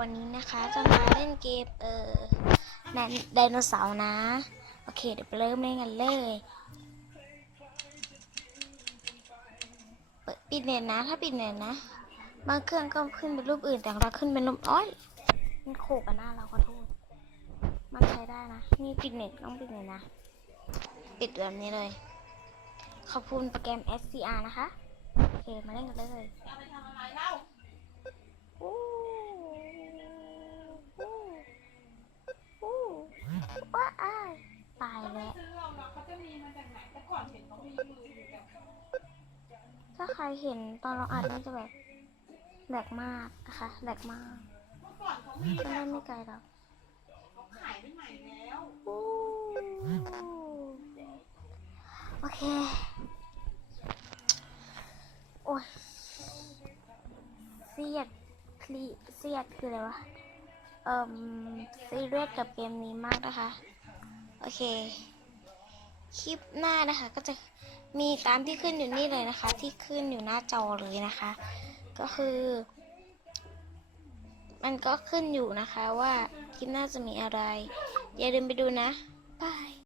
วันนี้นะคะจะมาเล่นเกมเออไดโนเสาร์นะ โอเค เดี๋ยวไปเริ่มเล่นกันเลย เปิดปิดเน็ตนะ ถ้าปิดเน็ตนะ บางเครื่องก็ขึ้นเป็นรูปอื่นแต่เราขึ้นเป็นรูปอ้อย มันโขกกันหน้าเราขอโทษ มันใช้ได้นะ นี่ปิดเน็ตต้องปิดเน็ตนะ ปิดแบบนี้เลย ขอบคุณโปรแกรม SCR นะคะ โอเค มาเล่นกันเลย อู้อู้อู้ว้าอ้ายตายแล้ว ซื้อเอาเนาะเขาจะมีมาจากไหนแต่ก่อนเห็นเขามีมืออยู่แต่ ถ้าใครเห็นตอนเราอัดนี่จะแบบแหลกมากนะคะแหลกมากก็เล่นไม่ไกลหรอกเขาขายได้ใหม่แล้วโอเค โอ้ยเสียดคลีเสียดคืออะไรวะ เอ่มซีเรียสกับเกมนี้มากนะคะ โอเค คลิปหน้านะคะ ก็จะ มีตามที่ขึ้นอยู่นี่เลยนะคะ ที่ขึ้นอยู่หน้าจอเลยนะคะ ก็คือ มันก็ขึ้นอยู่นะคะว่าคลิปหน้าจะมีอะไร อย่าลืมไปดูนะบาย